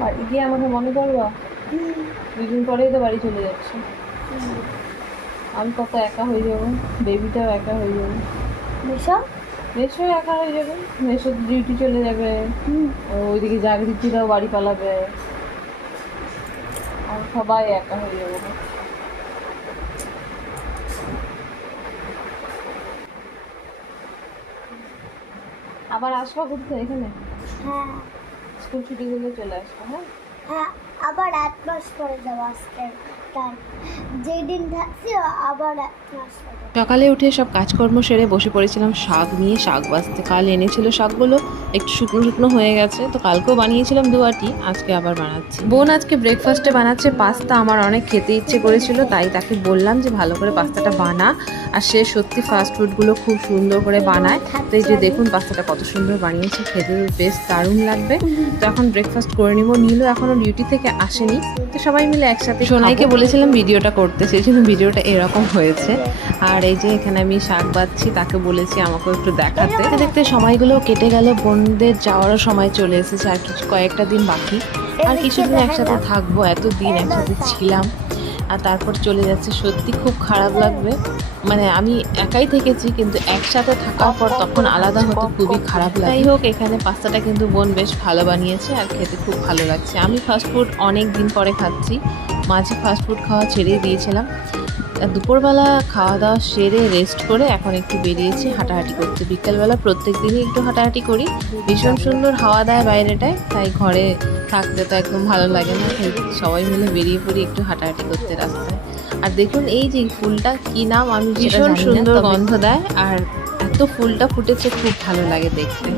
বাড়ি গিয়ে আমাকে মনে করবা? দুদিন পরেই তো বাড়ি চলে যাচ্ছে। আমি কত একা হয়ে যাবো, বেবিটাও একা হয়ে যাবে। মেশো মেসো একা হয়ে যাবে, মেসো ডিউটি চলে যাবে, ওইদিকে জাগৃতিরাও বাড়ি পালাবে, আর সবাই একা হয়ে যাবে। আবার আসবা ঘুরতে এখানে? হ্যাঁ স্কুল ছুটি দিলে চলে আসবো। হ্যাঁ, হ্যাঁ, আবার 1 মাস পরে যাবো। আজকে যেই দিন থাকছি আবার 1 মাস পরে। সকালে উঠে সব কাজকর্ম সেরে বসে পড়েছিলাম শাক নিয়ে, শাক বাছতে। কাল এনেছিল শাকগুলো, একটু শুকনো শুকনো হয়ে গেছে, তো কালকেও বানিয়েছিলাম দুয়াটি, আজকে আবার বানাচ্ছি। বোন আজকে ব্রেকফাস্টে বানাচ্ছে পাস্তা। আমার অনেক খেতে ইচ্ছে করেছিল, তাই তাকে বললাম যে ভালো করে পাস্তাটা বানা। আর সে সত্যি ফাস্ট ফুডগুলো খুব সুন্দর করে বানায়। তো এই যে দেখুন পাস্তাটা কত সুন্দর বানিয়েছে, খেতে বেশ দারুণ লাগবে। তো এখন ব্রেকফাস্ট করে নিব। নীলও এখনও ডিউটি থেকে আসেনি, তো সবাই মিলে একসাথে। সোনাইকে বলেছিলাম ভিডিওটা করতে, সেই জন্য ভিডিওটা এরকম হয়েছে। আর এই যে এখানে আমি শাক বাচ্ছি, তাকে বলেছি আমাকেও একটু দেখাতে। দেখতে দেখতে সময়গুলো কেটে গেল, বোনদের যাওয়ারও সময় চলে এসেছে। আর কিছু কয়েকটা দিন বাকি, আর কিছুদিন একসাথে থাকবো। এত দিন একসাথে ছিলাম, আর তারপর চলে যাচ্ছে। সত্যি খুব খারাপ লাগবে। মানে আমি একাই থেকেছি, কিন্তু একসাথে থাকার পর তখন আলাদা হতে খুবই খারাপ লাগে। যাই হোক, এখানে পাস্তাটা কিন্তু বোন বেশ ভালো বানিয়েছে, আর খেতে খুব ভালো লাগছে। আমি ফাস্টফুড অনেক দিন পরে খাচ্ছি, মাঝে ফাস্টফুড খাওয়া ছেড়ে দিয়েছিলাম। দুপুরবেলা খাওয়া দাওয়া সেরে রেস্ট করে এখন একটু বেরিয়েছি হাঁটাহাঁটি করতে। বিকালবেলা প্রত্যেক দিনই একটু হাঁটাহাঁটি করি। ভীষণ সুন্দর হাওয়া দেয় বাইরেটায়, তাই ঘরে থাকতে তো একদম ভালো লাগে না। সবাই মিলে বেরিয়ে পড়ি একটু হাঁটাহাঁটি করতে রাস্তায়। আর দেখুন এই যে ফুলটা কি নাম আমি ভীষণ সুন্দর গন্ধ দেয়, আর এত ফুলটা ফুটেছে, খুব ভালো লাগে দেখতে।